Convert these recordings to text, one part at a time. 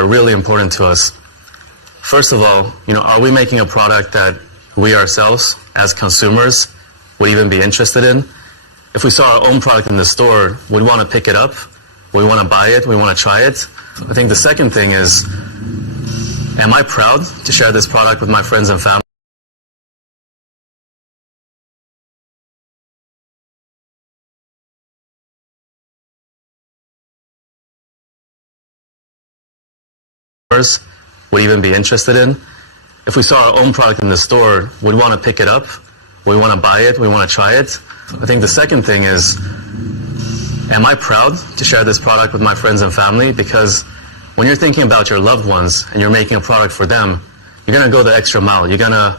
are really important to us. First of all, are we making a product that we ourselves, as consumers, would even be interested in? If we saw our own product in the store, we'd want to pick it up, we want to buy it, we want to try it. I think the second thing is, am I proud to share this product with my friends and family? Would even be interested in. If we saw our own product in the store, we'd want to pick it up, we want to buy it, we want to try it. I think the second thing is, am I proud to share this product with my friends and family? Because when you're thinking about your loved ones and you're making a product for them, you're going to go the extra mile. You're going to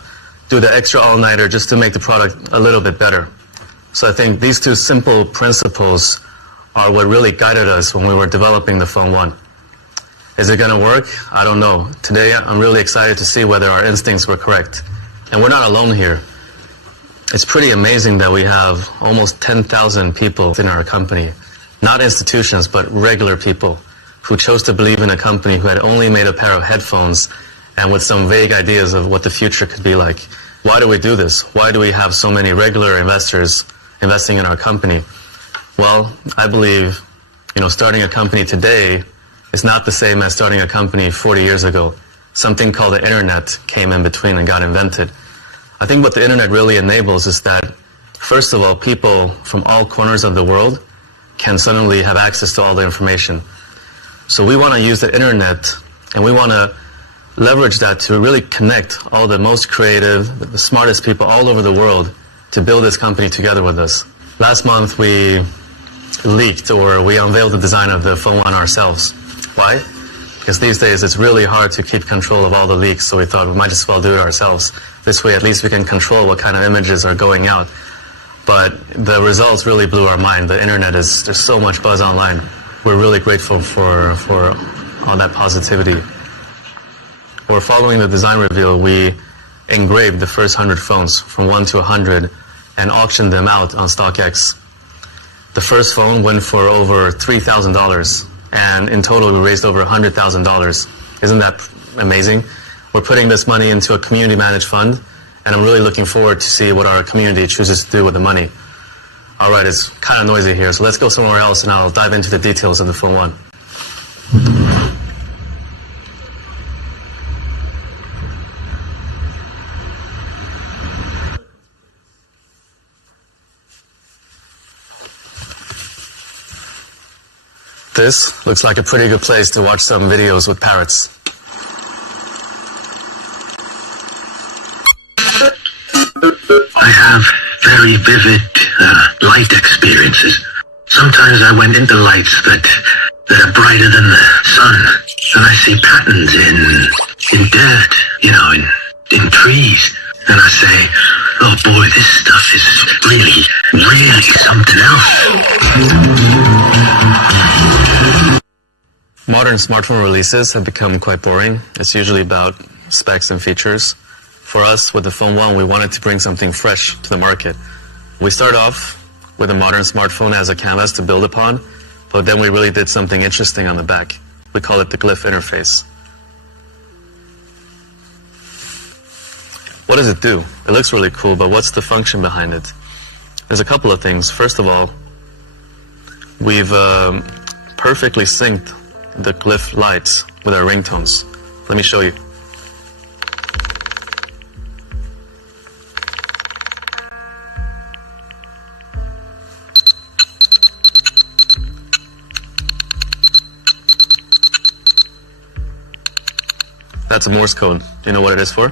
do the extra all-nighter just to make the product a little bit better. So I think these two simple principles are what really guided us when we were developing the Phone 1. Is it going to work? I don't know. Today, I'm really excited to see whether our instincts were correct. And we're not alone here. It's pretty amazing that we have almost 10,000 people in our company. Not institutions, but regular people who chose to believe in a company who had only made a pair of headphones and with some vague ideas of what the future could be like. Why do we do this? Why do we have so many regular investors investing in our company? Well, I believe, starting a company today is not the same as starting a company 40 years ago. Something called the internet came in between and got invented. I think what the internet really enables is that, first of all, people from all corners of the world can suddenly have access to all the information. So we want to use the internet and we want to leverage that to really connect all the most creative, the smartest people all over the world to build this company together with us. Last month we leaked, or we unveiled the design of the Phone 1 ourselves. Why? Because these days it's really hard to keep control of all the leaks, so we thought we might as well do it ourselves. This way at least we can control what kind of images are going out. But the results really blew our mind. The internet there's so much buzz online. We're really grateful for all that positivity. We're following the design reveal. We engraved the first 100 phones from 1 to 100 and auctioned them out on StockX. The first phone went for over $3,000. And in total, we raised over $100,000. Isn't that amazing? We're putting this money into a community-managed fund, and I'm really looking forward to see what our community chooses to do with the money. All right, it's kind of noisy here, so let's go somewhere else, and I'll dive into the details of the Phone 1. This looks like a pretty good place to watch some videos with parrots. I have very vivid light experiences. Sometimes I went into lights that are brighter than the sun, and I see patterns in dirt, in trees, and I say, oh boy, this stuff is really, really something else. Modern smartphone releases have become quite boring. It's usually about specs and features. For us, with the Phone 1, we wanted to bring something fresh to the market. We start off with a modern smartphone as a canvas to build upon, but then we really did something interesting on the back. We call it the Glyph interface. What does it do? It looks really cool, but what's the function behind it? There's a couple of things. First of all, we've perfectly synced the Glyph lights with our ringtones. Let me show you. That's a Morse code. Do you know what it is for?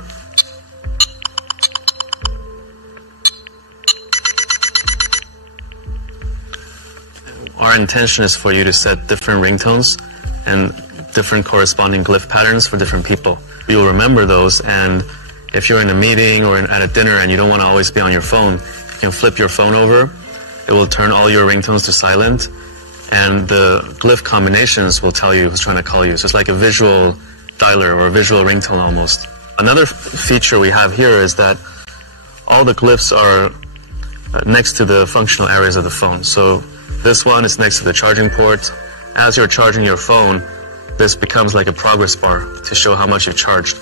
Our intention is for you to set different ringtones and different corresponding glyph patterns for different people. You'll remember those, and if you're in a meeting or at a dinner and you don't want to always be on your phone, you can flip your phone over. It will turn all your ringtones to silent, and the glyph combinations will tell you who's trying to call you. So it's like a visual dialer or a visual ringtone almost. Another feature we have here is that all the glyphs are next to the functional areas of the phone. So this one is next to the charging port. As you're charging your phone, this becomes like a progress bar to show how much you've charged.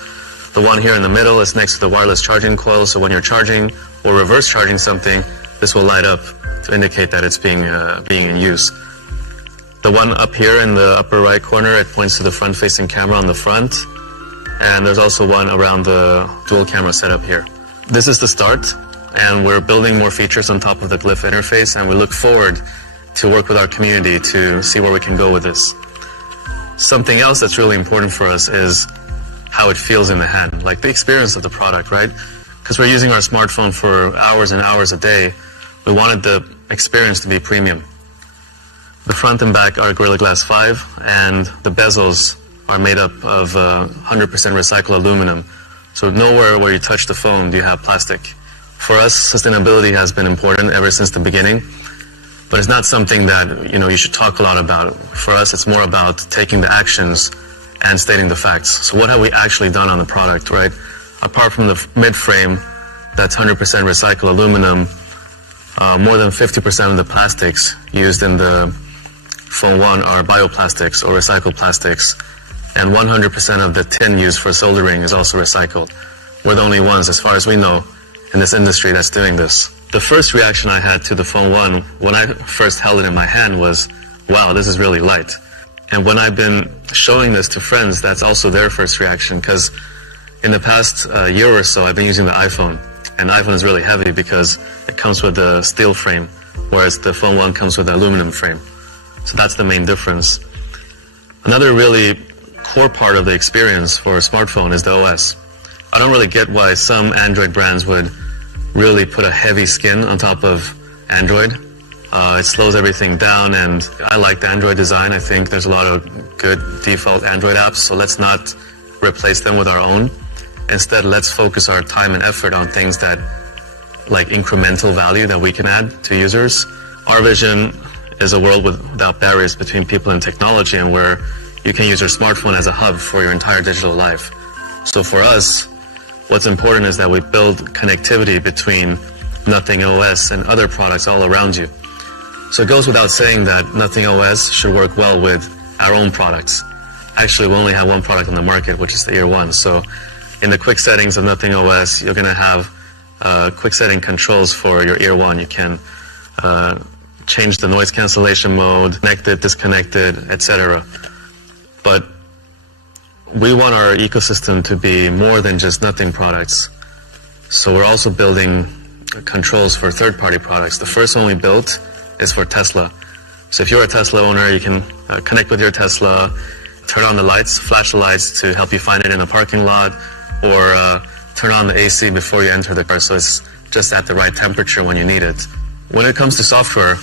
The one here in the middle is next to the wireless charging coil, so when you're charging or reverse charging something, this will light up to indicate that it's being in use. The one up here in the upper right corner, it points to the front-facing camera on the front, and there's also one around the dual camera setup here. This is the start, and we're building more features on top of the Glyph interface, and we look forward to work with our community to see where we can go with this. Something else that's really important for us is how it feels in the hand, like the experience of the product, right? Because we're using our smartphone for hours and hours a day, we wanted the experience to be premium. The front and back are Gorilla Glass 5, and the bezels are made up of 100% recycled aluminum. So nowhere where you touch the phone do you have plastic. For us, sustainability has been important ever since the beginning, but it's not something that you should talk a lot about. For us, it's more about taking the actions and stating the facts. So what have we actually done on the product, right? Apart from the mid-frame, that's 100% recycled aluminum, more than 50% of the plastics used in the Phone 1 are bioplastics or recycled plastics, and 100% of the tin used for soldering is also recycled. We're the only ones, as far as we know, in this industry that's doing this. The first reaction I had to the Phone 1 when I first held it in my hand was, wow, this is really light. And when I've been showing this to friends, that's also their first reaction, because in the past year or so, I've been using the iPhone, and the iPhone is really heavy because it comes with a steel frame, whereas the Phone 1 comes with an aluminum frame. So that's the main difference. Another really core part of the experience for a smartphone is the OS. I don't really get why some Android brands would really put a heavy skin on top of Android. It slows everything down, and I like the Android design. I think there's a lot of good default Android apps, so let's not replace them with our own. Instead, let's focus our time and effort on things that, like incremental value that we can add to users. Our vision is a world without barriers between people and technology, and where you can use your smartphone as a hub for your entire digital life. So for us, what's important is that we build connectivity between Nothing OS and other products all around you. So it goes without saying that Nothing OS should work well with our own products. Actually, we only have one product on the market, which is the Ear 1. So in the quick settings of Nothing OS, you're going to have quick setting controls for your Ear 1. You can change the noise cancellation mode, connect it, disconnect it, etc. But we want our ecosystem to be more than just Nothing products. So we're also building controls for third-party products. The first one we built is for Tesla. So if you're a Tesla owner, you can connect with your Tesla, turn on the lights, flash the lights to help you find it in the parking lot, or turn on the AC before you enter the car so it's just at the right temperature when you need it. When it comes to software,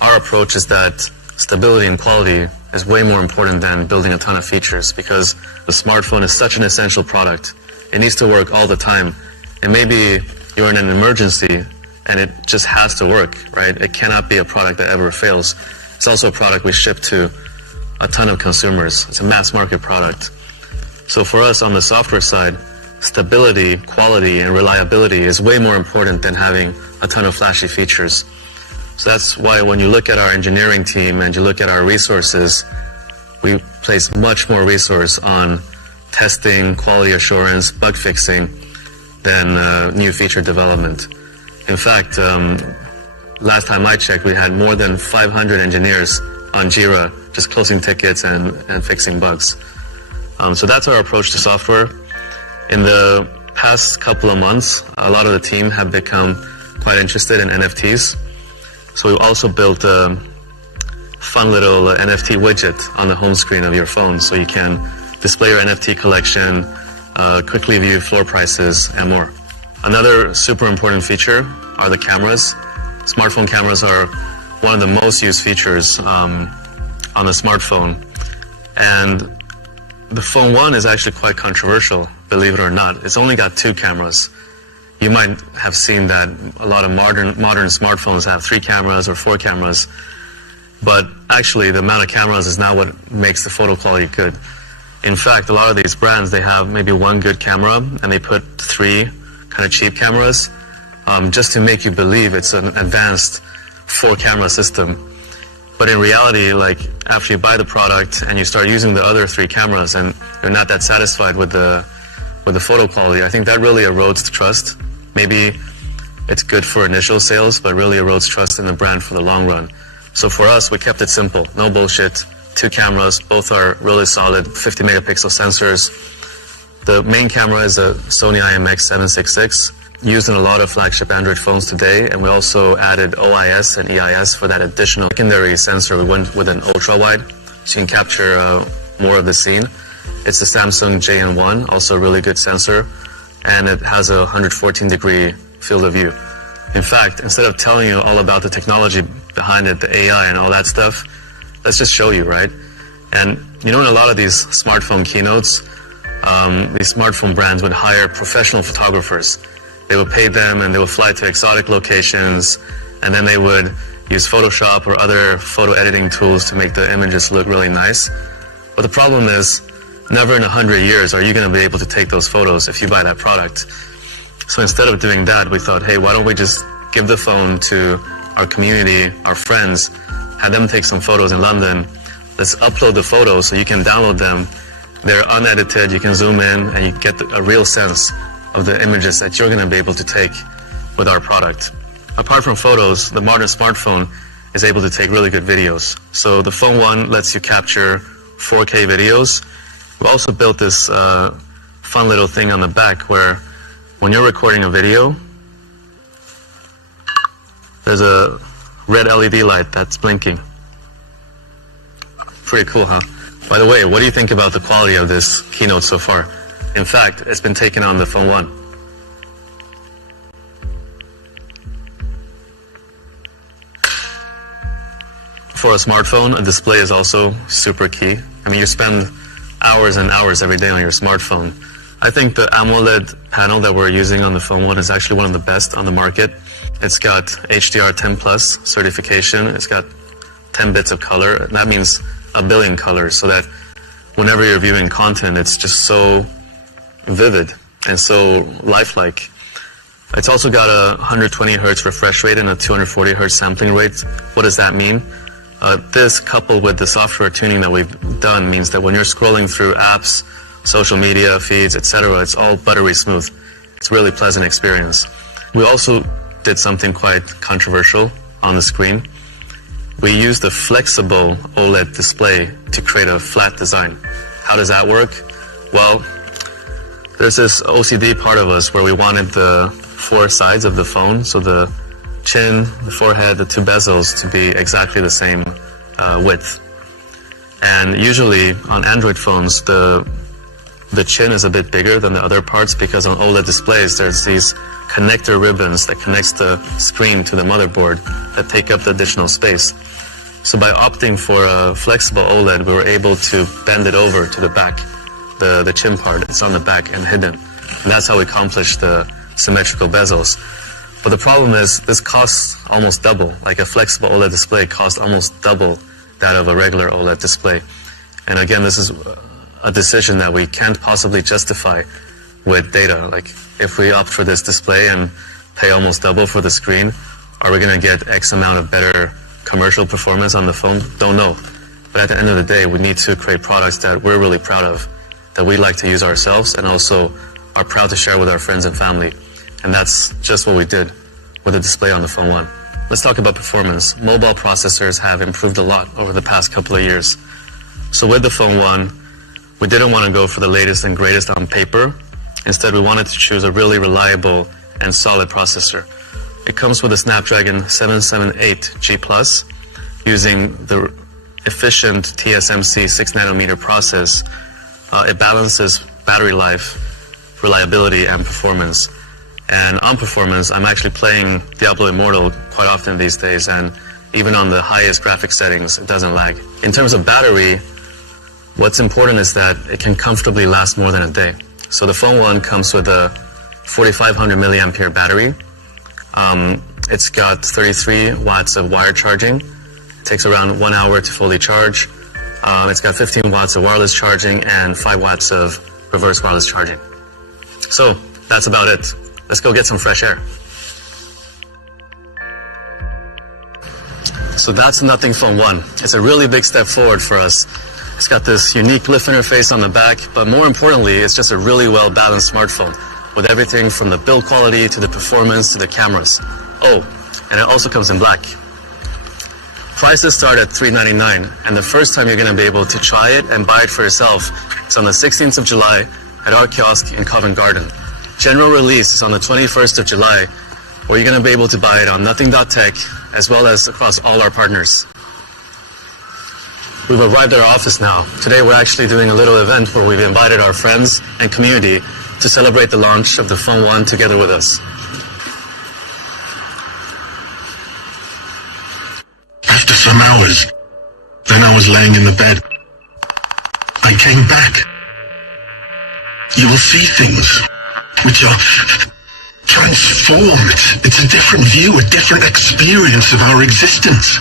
our approach is that stability and quality is way more important than building a ton of features, because the smartphone is such an essential product. It needs to work all the time. And maybe you're in an emergency and it just has to work, right? It cannot be a product that ever fails. It's also a product we ship to a ton of consumers. It's a mass market product. So for us on the software side, stability, quality, and reliability is way more important than having a ton of flashy features. So that's why when you look at our engineering team and you look at our resources, we place much more resource on testing, quality assurance, bug fixing than new feature development. In fact, last time I checked, we had more than 500 engineers on Jira just closing tickets and fixing bugs. So that's our approach to software. In the past couple of months, a lot of the team have become quite interested in NFTs. So we also built a fun little NFT widget on the home screen of your phone, so you can display your NFT collection, quickly view floor prices, and more. Another super important feature are the cameras. Smartphone cameras are one of the most used features on the smartphone. And the Phone 1 is actually quite controversial, believe it or not. It's only got 2 cameras. You might have seen that a lot of modern smartphones have 3 cameras or 4 cameras. But actually, the amount of cameras is not what makes the photo quality good. In fact, a lot of these brands, they have maybe 1 good camera, and they put 3 kind of cheap cameras, just to make you believe it's an advanced 4-camera system. But in reality, like after you buy the product and you start using the other 3 cameras and you're not that satisfied with the photo quality, I think that really erodes the trust. Maybe it's good for initial sales, but really erodes trust in the brand for the long run. So for us, we kept it simple, no bullshit. 2 cameras, both are really solid, 50 megapixel sensors. The main camera is a Sony IMX766, used in a lot of flagship Android phones today, and we also added OIS and EIS for that additional secondary sensor. We went with an ultra wide, so you can capture more of the scene. It's the Samsung JN1, also a really good sensor, and it has a 114-degree field of view. In fact, instead of telling you all about the technology behind it, the AI and all that stuff, let's just show you, right? And you know, in a lot of these smartphone keynotes, these smartphone brands would hire professional photographers. They would pay them and they would fly to exotic locations, and then they would use Photoshop or other photo editing tools to make the images look really nice. But the problem is, never in 100 years are you going to be able to take those photos if you buy that product. So instead of doing that, we thought, hey, why don't we just give the phone to our community, our friends, have them take some photos in London. Let's upload the photos so you can download them. They're unedited, you can zoom in and you get a real sense of the images that you're going to be able to take with our product. Apart from photos, the modern smartphone is able to take really good videos. So the Phone 1 lets you capture 4K videos. We also built this fun little thing on the back where when you're recording a video, there's a red LED light that's blinking. Pretty cool, huh? By the way, what do you think about the quality of this keynote so far? In fact, it's been taken on the Phone 1. For a smartphone, a display is also super key. I mean, you spend hours and hours every day on your smartphone. I think the AMOLED panel that we're using on the Phone 1 is actually one of the best on the market. It's got HDR10+ certification. It's got 10 bits of color. And that means a billion colors, so that whenever you're viewing content, it's just so vivid and so lifelike. It's also got a 120 Hz refresh rate and a 240 Hz sampling rate. What does that mean? This, coupled with the software tuning that we've done, means that when you're scrolling through apps, social media feeds, etc., it's all buttery smooth. It's a really pleasant experience. We also did something quite controversial on the screen. We used a flexible OLED display to create a flat design. How does that work? Well, there's this OCD part of us where we wanted the 4 sides of the phone, so the chin, the forehead, the 2 bezels to be exactly the same width. And usually on Android phones, the chin is a bit bigger than the other parts because on OLED displays there's these connector ribbons that connects the screen to the motherboard that take up the additional space. So by opting for a flexible OLED, we were able to bend it over to the back, the chin part. It's on the back and hidden. And that's how we accomplished the symmetrical bezels. But the problem is this costs almost double. Like a flexible OLED display costs almost double that of a regular OLED display. And again, this is a decision that we can't possibly justify with data. Like if we opt for this display and pay almost double for the screen, are we going to get X amount of better commercial performance on the phone? Don't know. But at the end of the day, we need to create products that we're really proud of, that we like to use ourselves and also are proud to share with our friends and family. And that's just what we did with the display on the Phone 1. Let's talk about performance. Mobile processors have improved a lot over the past couple of years. So with the Phone 1, we didn't want to go for the latest and greatest on paper. Instead, we wanted to choose a really reliable and solid processor. It comes with a Snapdragon 778G+, using the efficient TSMC 6nm process. It balances battery life, reliability, and performance. And on performance, I'm actually playing Diablo Immortal quite often these days, and even on the highest graphic settings, it doesn't lag. In terms of battery, what's important is that it can comfortably last more than a day. So the Phone 1 comes with a 4500 milliampere battery. It's got 33 watts of wired charging. It takes around 1 hour to fully charge. It's got 15 watts of wireless charging and 5 watts of reverse wireless charging. So that's about it. Let's go get some fresh air. So that's Nothing Phone 1. It's a really big step forward for us. It's got this unique lift interface on the back, but more importantly, it's just a really well-balanced smartphone with everything from the build quality to the performance to the cameras. Oh, and it also comes in black. Prices start at $399, and the first time you're going to be able to try it and buy it for yourself is on the 16th of July at our kiosk in Covent Garden. General release is on the 21st of July, where you're going to be able to buy it on Nothing.tech as well as across all our partners. We've arrived at our office now. Today we're actually doing a little event where we've invited our friends and community to celebrate the launch of the Phone 1 together with us. After some hours, then I was laying in the bed. I came back. You will see things which are transformed. It's a different view, a different experience of our existence.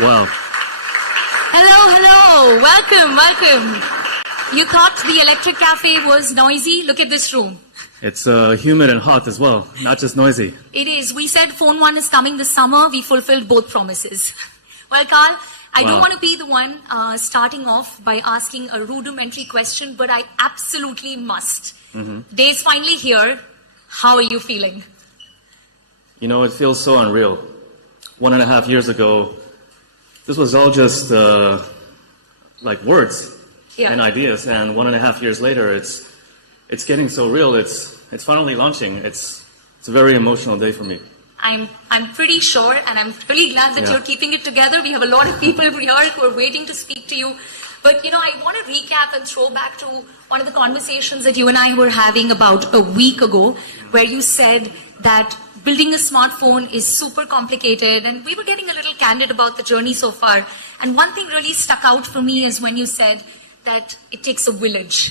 Wow. Hello. Welcome. You thought the Electric Cafe was noisy? Look at this room. It's humid and hot as well, not just noisy. It is. We said Phone 1 is coming this summer. We fulfilled both promises. Well, Carl, I don't want to be the one starting off by asking a rudimentary question, but I absolutely must. Day's finally here. How are you feeling? You know, it feels so unreal. 1.5 years ago, this was all just like words and ideas, and 1.5 years later, it's getting so real. It's finally launching. It's a very emotional day for me. I'm pretty sure, and I'm really glad that you're keeping it together. We have a lot of people here who are waiting to speak to you. But, you know, I want to recap and throw back to one of the conversations that you and I were having about a week ago, where you said that building a smartphone is super complicated, and we were getting a little candid about the journey so far. And one thing really stuck out for me is when you said that it takes a village.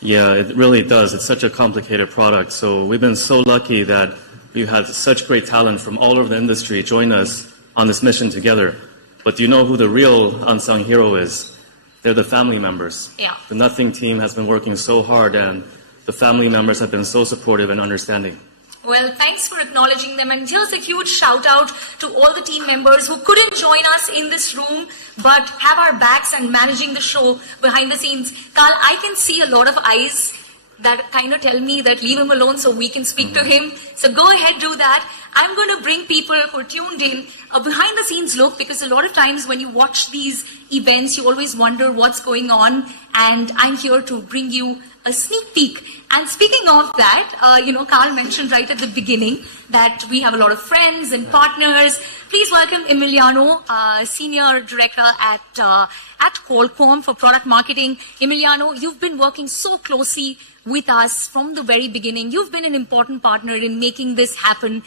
Yeah, it really does. It's such a complicated product. So we've been so lucky that we've had such great talent from all over the industry join us on this mission together. But do you know who the real unsung hero is? They're the family members. Yeah. The Nothing team has been working so hard, and the family members have been so supportive and understanding. Well, thanks for acknowledging them. And here's a huge shout out to all the team members who couldn't join us in this room, but have our backs and managing the show behind the scenes. Carl, I can see a lot of eyes that kind of tell me that leave him alone so we can speak to him. So go ahead, do that. I'm going to bring people who are tuned in a behind the scenes look, because a lot of times when you watch these events, you always wonder what's going on. And I'm here to bring you a sneak peek. And speaking of that, you know, Carl mentioned right at the beginning that we have a lot of friends and partners. Please welcome Emiliano, Senior Director at Qualcomm for Product Marketing. Emiliano, you've been working so closely with us from the very beginning. You've been an important partner in making this happen.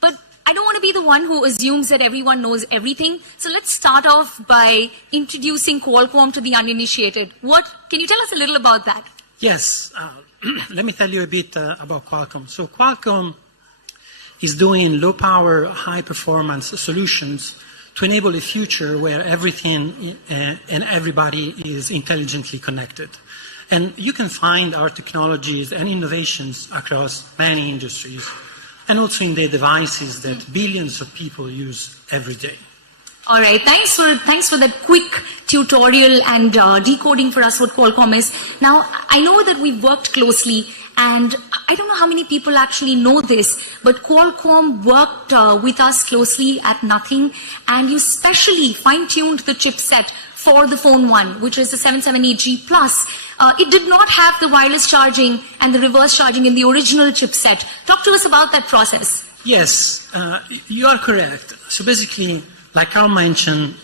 But I don't want to be the one who assumes that everyone knows everything. So let's start off by introducing Qualcomm to the uninitiated. Can you tell us a little about that? Yes. Let me tell you a bit about Qualcomm. So Qualcomm is doing low-power, high-performance solutions to enable a future where everything and everybody is intelligently connected. And you can find our technologies and innovations across many industries, and also in the devices that billions of people use every day. All right, thanks for that quick tutorial and decoding for us what Qualcomm is. Now, I know that we've worked closely, and I don't know how many people actually know this, but Qualcomm worked with us closely at Nothing, and you specially fine-tuned the chipset for the Phone 1, which is the 778G Plus. It did not have the wireless charging and the reverse charging in the original chipset. Talk to us about that process. Yes, you are correct. So basically, like Carl mentioned,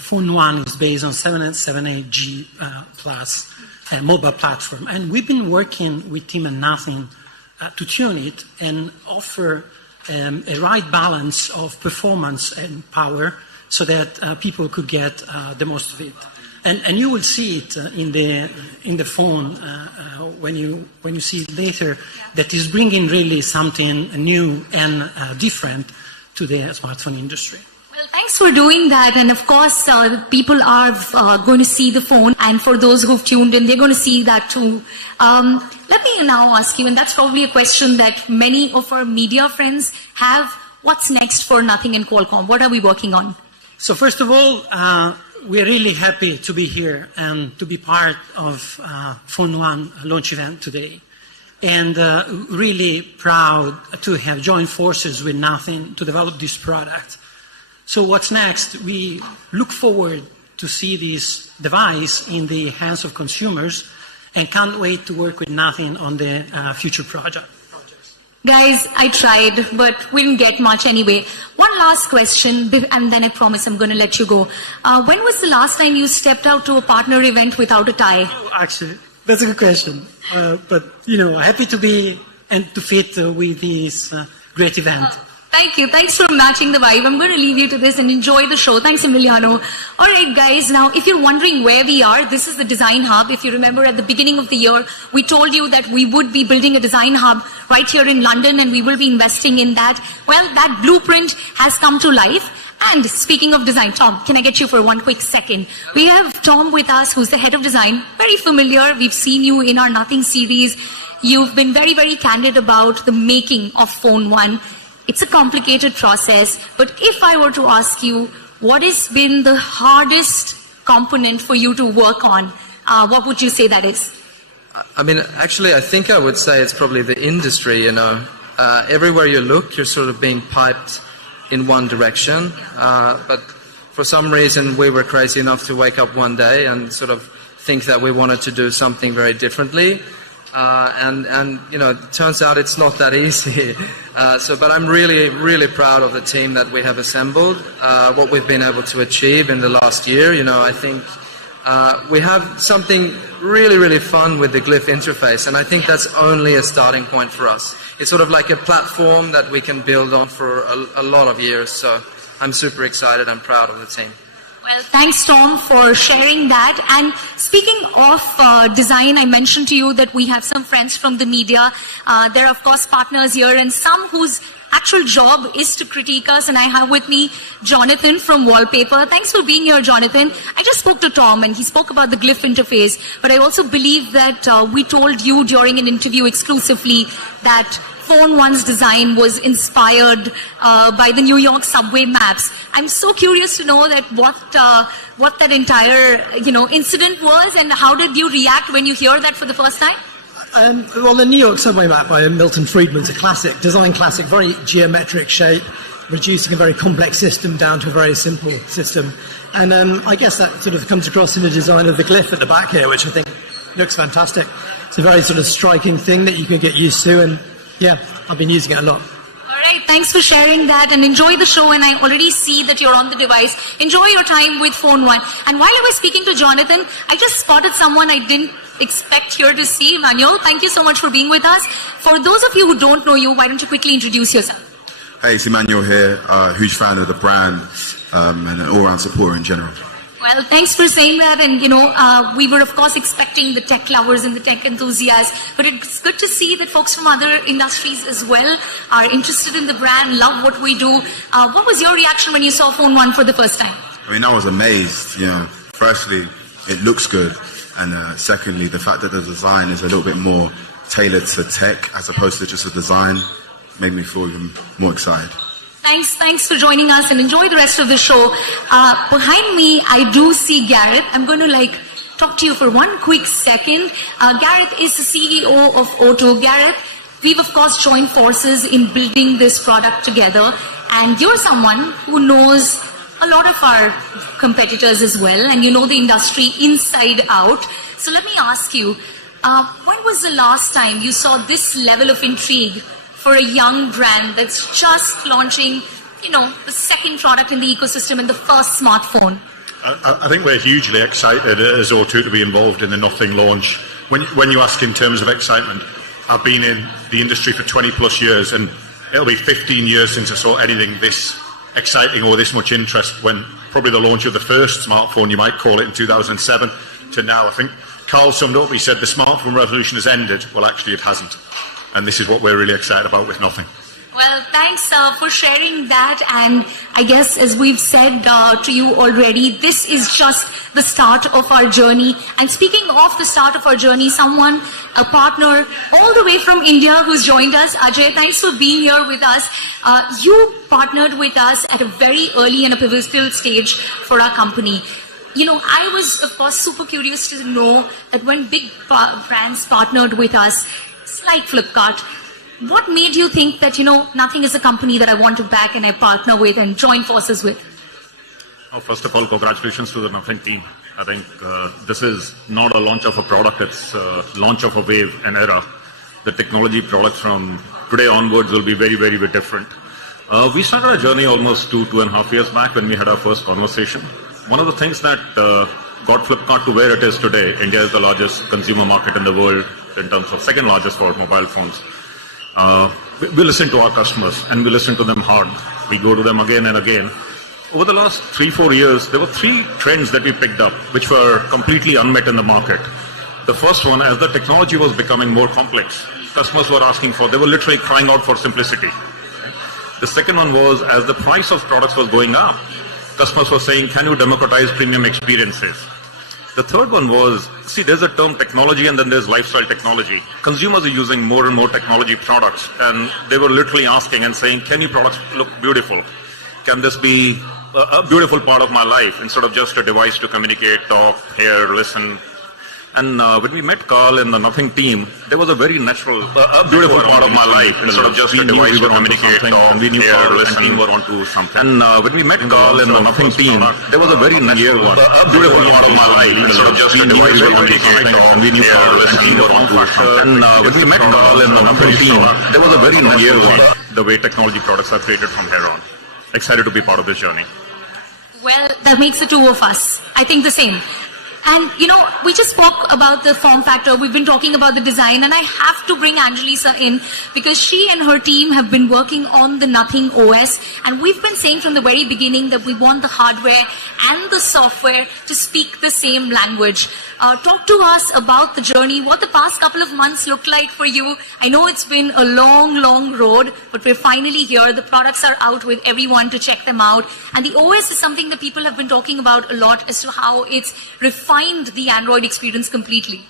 Phone 1 is based on 778G Plus mobile platform. And we've been working with Team and Nothing to tune it and offer a right balance of performance and power so that people could get the most of it. And you will see it in the phone when you see it later, that is bringing really something new and different to the smartphone industry. Well, thanks for doing that. And of course, people are going to see the phone. And for those who've tuned in, they're going to see that too. Let me now ask you, and that's probably a question that many of our media friends have. What's next for Nothing and Qualcomm? What are we working on? So first of all, we're really happy to be here and to be part of Phone One launch event today. And really proud to have joined forces with Nothing to develop this product. So what's next? We look forward to see this device in the hands of consumers and can't wait to work with Nothing on the future projects. Guys, I tried, but we didn't get much anyway. One last question, and then I promise I'm going to let you go. When was the last time you stepped out to a partner event without a tie? Actually, that's a good question. But, happy to be and to fit with this great event. Thank you. Thanks for matching the vibe. I'm going to leave you to this and enjoy the show. Thanks, Emiliano. All right, guys. Now, if you're wondering where we are, this is the Design Hub. If you remember at the beginning of the year, we told you that we would be building a Design Hub right here in London, and we will be investing in that. Well, that blueprint has come to life. And speaking of design, Tom, can I get you for one quick second? We have Tom with us, who's the head of design. Very familiar. We've seen you in our Nothing series. You've been very, very candid about the making of Phone One. It's a complicated process, but if I were to ask you, what has been the hardest component for you to work on, what would you say that is? I mean, actually, I think I would say it's probably the industry, Everywhere you look, you're sort of being piped in one direction. But for some reason, we were crazy enough to wake up one day and sort of think that we wanted to do something very differently. It turns out it's not that easy. But I'm really, really proud of the team that we have assembled, what we've been able to achieve in the last year. I think we have something really, really fun with the Glyph interface, and I think that's only a starting point for us. It's sort of like a platform that we can build on for a lot of years, so I'm super excited and proud of the team. Well, thanks, Tom, for sharing that. And speaking of design, I mentioned to you that we have some friends from the media. There are, of course, partners here, and some whose actual job is to critique us. And I have with me Jonathan from Wallpaper. Thanks for being here, Jonathan. I just spoke to Tom, and he spoke about the Glyph interface. But I also believe that we told you during an interview exclusively that Phone One's design was inspired by the New York subway maps. I'm so curious to know that what that entire incident was, and how did you react when you hear that for the first time? Well, the New York subway map by Milton Friedman's a classic, design classic, very geometric shape, reducing a very complex system down to a very simple system. And I guess that sort of comes across in the design of the Glyph at the back here, which I think looks fantastic. It's a very sort of striking thing that you can get used to, and yeah, I've been using it a lot. All right, thanks for sharing that, and enjoy the show. And I already see that you're on the device. Enjoy your time with Phone One. And while I was speaking to Jonathan, I just spotted someone I didn't expect here to see. Manuel, thank you so much for being with us. For those of you who don't know you, why don't you quickly introduce yourself? Hey, it's Emmanuel here, huge fan of the brand and an all-round supporter in general. Well, thanks for saying that. And, we were, of course, expecting the tech lovers and the tech enthusiasts. But it's good to see that folks from other industries as well are interested in the brand, love what we do. What was your reaction when you saw Phone One for the first time? I mean, I was amazed. Firstly, it looks good. And secondly, the fact that the design is a little bit more tailored to tech as opposed to just a design made me feel even more excited. Thanks for joining us, and enjoy the rest of the show. Behind me, I do see Gareth. I'm going to talk to you for one quick second. Gareth is the CEO of O2. Gareth, we've of course joined forces in building this product together, and you're someone who knows a lot of our competitors as well, and you know the industry inside out. So let me ask you, when was the last time you saw this level of intrigue for a young brand that's just launching, the second product in the ecosystem and the first smartphone? I think we're hugely excited as O2 to be involved in the Nothing launch. When you ask in terms of excitement, I've been in the industry for 20 plus years, and it'll be 15 years since I saw anything this exciting or this much interest when probably the launch of the first smartphone, you might call it, in 2007, to now. I think Carl summed up, he said the smartphone revolution has ended. Well, actually it hasn't. And this is what we're really excited about with Nothing. Well, thanks for sharing that. And I guess, as we've said to you already, this is just the start of our journey. And speaking of the start of our journey, someone, a partner, all the way from India who's joined us, Ajay, thanks for being here with us. You partnered with us at a very early and a pivotal stage for our company. You know, I was, of course, super curious to know that when big brands partnered with us, it's like Flipkart, what made you think that, you know, Nothing is a company that I want to back and I partner with and join forces with? Oh, first of all, congratulations to the Nothing team. I think this is not a launch of a product, it's a launch of a wave, an era. The technology products from today onwards will be very, very, very different. We started our journey almost 2.5 years back when we had our first conversation. One of the things that got Flipkart to where it is today, India is the largest consumer market in the world in terms of second largest for mobile phones. We listen to our customers and we listen to them hard. We go to them again and again. Over the last 3-4 years, there were 3 trends that we picked up which were completely unmet in the market. The first one, as the technology was becoming more complex, customers were asking for, they were literally crying out for simplicity. The second one was, as the price of products was going up, customers were saying, can you democratize premium experiences? The third one was, see, there's a term technology and then there's lifestyle technology. Consumers are using more and more technology products and they were literally asking and saying, can your products look beautiful? Can this be a beautiful part of my life instead of just a device to communicate, talk, hear, listen? And when we met Carl and the Nothing team, there was a very natural, beautiful part of my life instead of just a device to communicate, talk, hear, listen. We were onto something. And when we met Carl and the Nothing team, there was a very natural, beautiful part of my life instead of just a device to communicate, talk, hear, listen. We were onto something. And when we met Carl and the Nothing team, there was a very natural, the way technology products are created from here on. Excited to be part of this journey. Well, that makes the two of us. I think the same. And, you know, we just spoke about the form factor. We've been talking about the design. And I have to bring Angelisa in because she and her team have been working on the Nothing OS. And we've been saying from the very beginning that we want the hardware and the software to speak the same language. Talk to us about the journey, what the past couple of months looked like for you. I know it's been a long, long road, but we're finally here. The products are out with everyone to check them out. And the OS is something that people have been talking about a lot as to how it's refined the Android experience completely.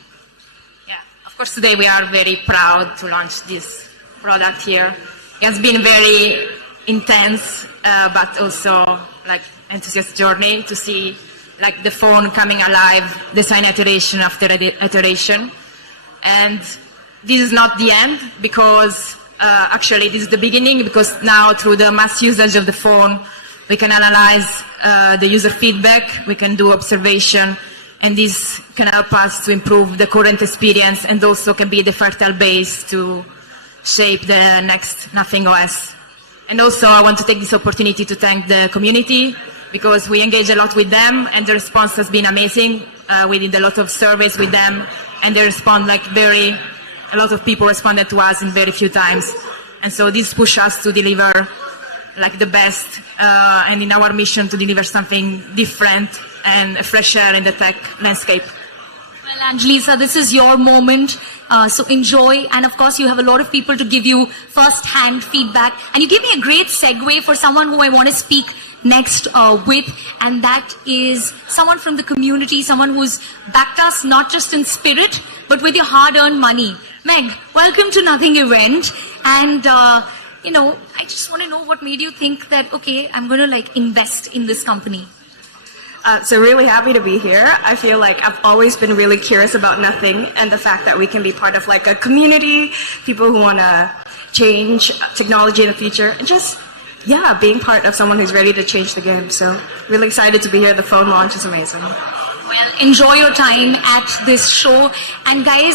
Yeah, of course, today we are very proud to launch this product here. It has been very intense, but also like enthusiastic journey to see like the phone coming alive, design iteration after iteration. And this is not the end because actually this is the beginning because now through the mass usage of the phone, we can analyze the user feedback, we can do observation, and this can help us to improve the current experience and also can be the fertile base to shape the next Nothing OS. And also I want to take this opportunity to thank the community because we engage a lot with them and the response has been amazing. We did a lot of surveys with them and they respond like a lot of people responded to us in very few times. And so this pushes us to deliver like the best and in our mission to deliver something different and a fresh air in the tech landscape. Well, Angelisa, this is your moment, so enjoy. And of course, you have a lot of people to give you first-hand feedback. And you gave me a great segue for someone who I want to speak next with, and that is someone from the community, someone who's backed us not just in spirit, but with your hard-earned money. Meg, welcome to Nothing event. And, you know, I just want to know what made you think that, okay, I'm going to like invest in this company. So really happy to be here. I feel like I've always been really curious about Nothing and the fact that we can be part of like a community, people who want to change technology in the future, and just, yeah, being part of someone who's ready to change the game. So really excited to be here. The phone launch is amazing. Well, enjoy your time at this show. And guys,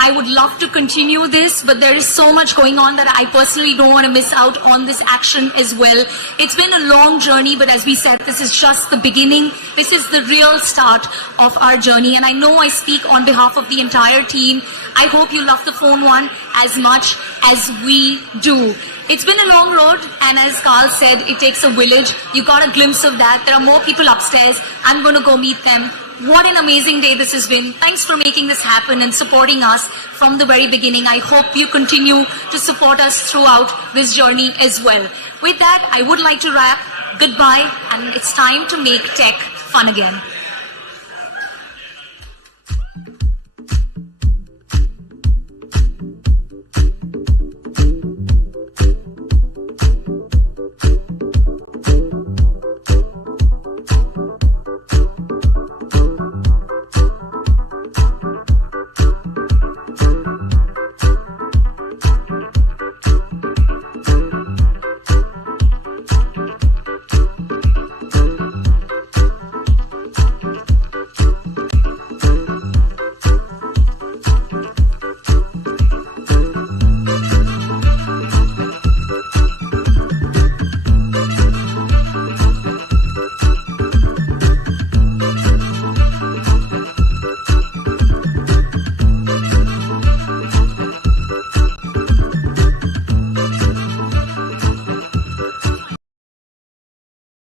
I would love to continue this, but there is so much going on that I personally don't want to miss out on this action as well. It's been a long journey, but as we said, this is just the beginning. This is the real start of our journey, and I know I speak on behalf of the entire team. I hope you love the Phone 1 as much as we do. It's been a long road, and as Carl said, it takes a village. You got a glimpse of that. There are more people upstairs. I'm going to go meet them. What an amazing day this has been. Thanks for making this happen and supporting us from the very beginning. I hope you continue to support us throughout this journey as well. With that, I would like to wrap. Goodbye, and it's time to make tech fun again.